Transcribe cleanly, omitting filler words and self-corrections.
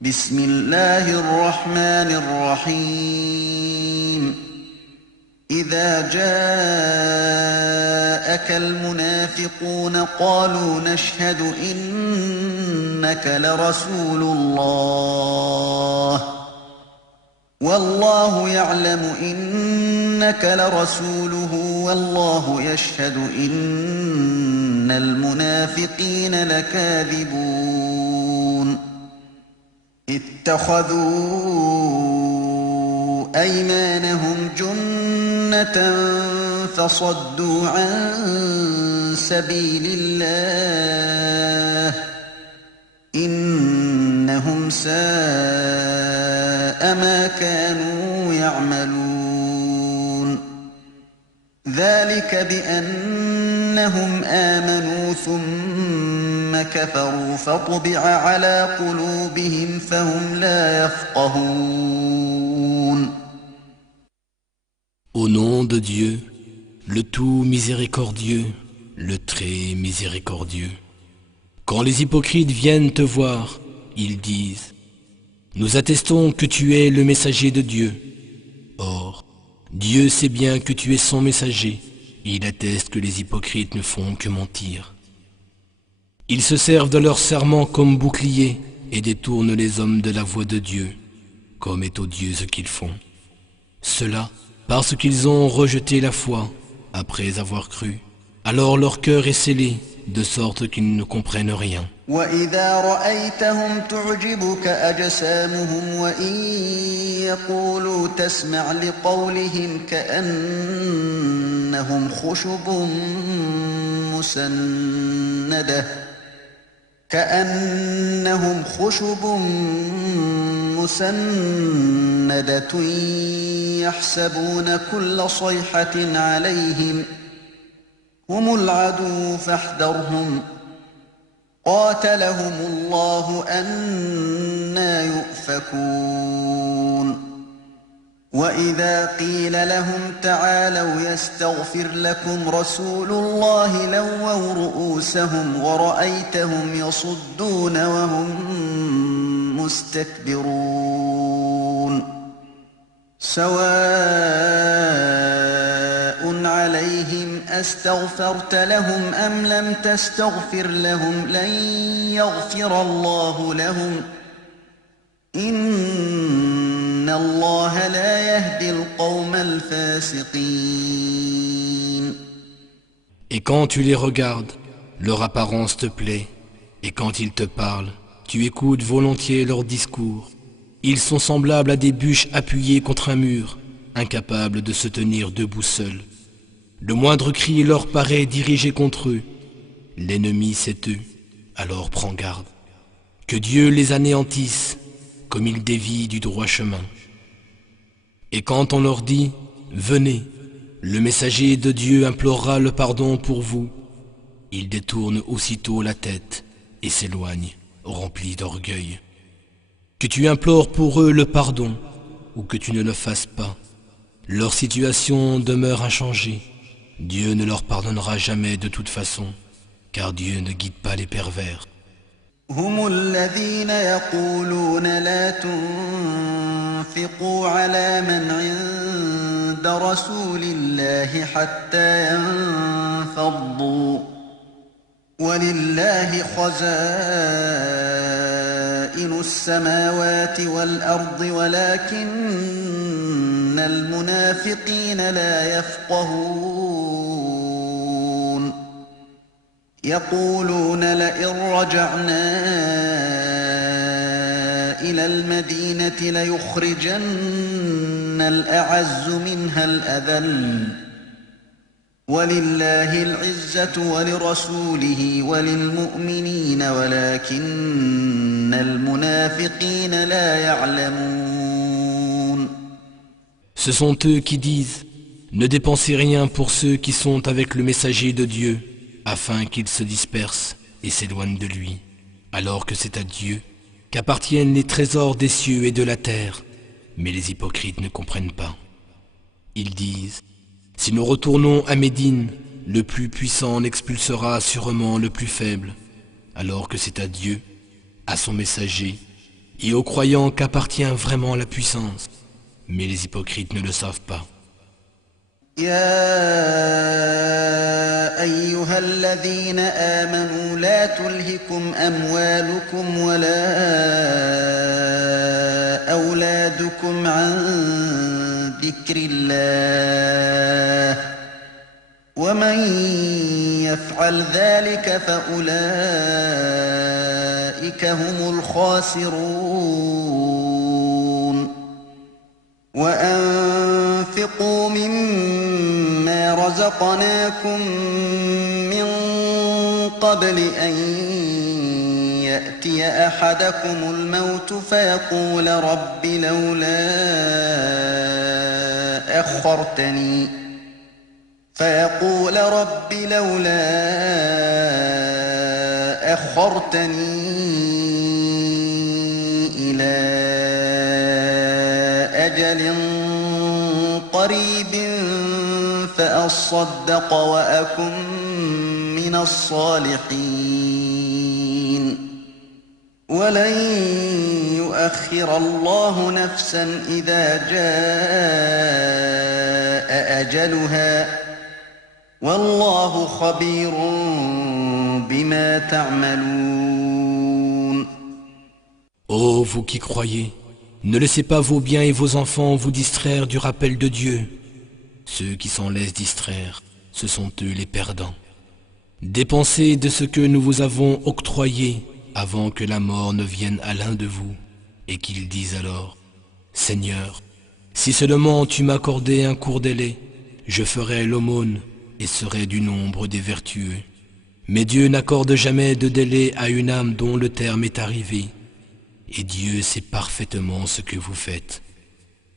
بسم الله الرحمن الرحيم إذا جاءك المنافقون قالوا نشهد إنك لرسول الله والله يعلم إنك لرسوله والله يشهد إن المنافقين لكاذبون اتخذوا أيمانهم جنة فصدوا عن سبيل الله إنهم ساء ما كانوا يعملون ذلك بأنهم آمنوا ثم كفروا فطبع على قلوبهم فهم لا يفقهون. Au nom de Dieu, le tout miséricordieux, le très miséricordieux. Quand les hypocrites viennent te voir, ils disent « Nous attestons que tu es le messager de Dieu. » Or, Dieu sait bien que tu es son messager. Il atteste que les hypocrites ne font que mentir. Ils se servent de leurs serments comme bouclier et détournent les hommes de la voie de Dieu, comme est odieux ce qu'ils font. Cela parce qu'ils ont rejeté la foi après avoir cru. Alors leur cœur est scellé, de sorte qu'ils ne comprennent rien. وَإِذَا رَأَيْتَهُمْ تُعْجِبُكَ أَجْسَامُهُمْ وَإِنْ يَقُولُوا تَسْمَعْ لِقَوْلِهِمْ كَأَنَّهُمْ خُشُبٌ مُّسَنَّدَةٌ يَحْسَبُونَ كُلَّ صَيْحَةٍ عَلَيْهِمْ هم العدو فاحذرهم قاتلهم الله أنى يؤفكون وإذا قيل لهم تعالوا يستغفر لكم رسول الله لووا رؤوسهم ورأيتهم يصدون وهم مستكبرون سواء عليهم أستغفرت لهم أم لم تستغفر لهم لن يغفر الله لهم إن الله لا يهدي القوم الفاسقين. Et quand tu les regardes, leur apparence te plaît, et quand ils te parlent, tu écoutes volontiers leurs discours. Ils sont semblables à des bûches appuyées contre un mur, incapables de se tenir debout seuls. Le moindre cri leur paraît dirigé contre eux. L'ennemi c'est eux, alors prends garde. Que Dieu les anéantisse, comme ils dévient du droit chemin. Et quand on leur dit « Venez », le messager de Dieu implorera le pardon pour vous. Ils détournent aussitôt la tête et s'éloignent, remplis d'orgueil. Que tu implores pour eux le pardon, ou que tu ne le fasses pas, leur situation demeure inchangée. Dieu ne leur pardonnera jamais de toute façon, car Dieu ne guide pas les pervers. هم الذين يقولون لا تنفقوا على من عند رسول الله حتى ينفضوا ولله خزائن السماوات والأرض ولكن المنافقين لا يفقهون يقولون لئن رجعنا إلى المدينة ليخرجن الأعز منها الأذل ولله العزة ولرسوله وللمؤمنين ولكن المنافقين لا يعلمون. Ce sont eux qui disent « Ne dépensez rien pour ceux qui sont avec le messager de Dieu, afin qu'ils se dispersent et s'éloignent de lui, alors que c'est à Dieu qu'appartiennent les trésors des cieux et de la terre. » Mais les hypocrites ne comprennent pas. Ils disent « Si nous retournons à Médine, le plus puissant en expulsera sûrement le plus faible, alors que c'est à Dieu, à son messager, et aux croyants qu'appartient vraiment la puissance. Mais les hypocrites ne le savent pas. يا أيها الذين آمنوا لا تلهكم أموالكم ولا أولادكم عن ذكر الله ومن يفعل ذلك فأولئك هم الخاسرون وأنفقوا مما رزقناكم من قبل أن يأتي أحدكم الموت فيقول رب لولا أخرتني إلى أجل قريب فأصدق وأكن من الصالحين ولن يؤخر الله نفسا إذا جاء أجلها والله خبير بما تعملون. Ô vous qui croyez, ne laissez pas vos biens et vos enfants vous distraire du rappel de Dieu. Ceux qui s'en laissent distraire, ce sont eux les perdants. Dépensez de ce que nous vous avons octroyé avant que la mort ne vienne à l'un de vous et qu'il dise alors « Seigneur, si seulement tu m'accordais un court délai, je ferais l'aumône et serais du nombre des vertueux. Mais Dieu n'accorde jamais de délai à une âme dont le terme est arrivé. Et Dieu sait parfaitement ce que vous faites.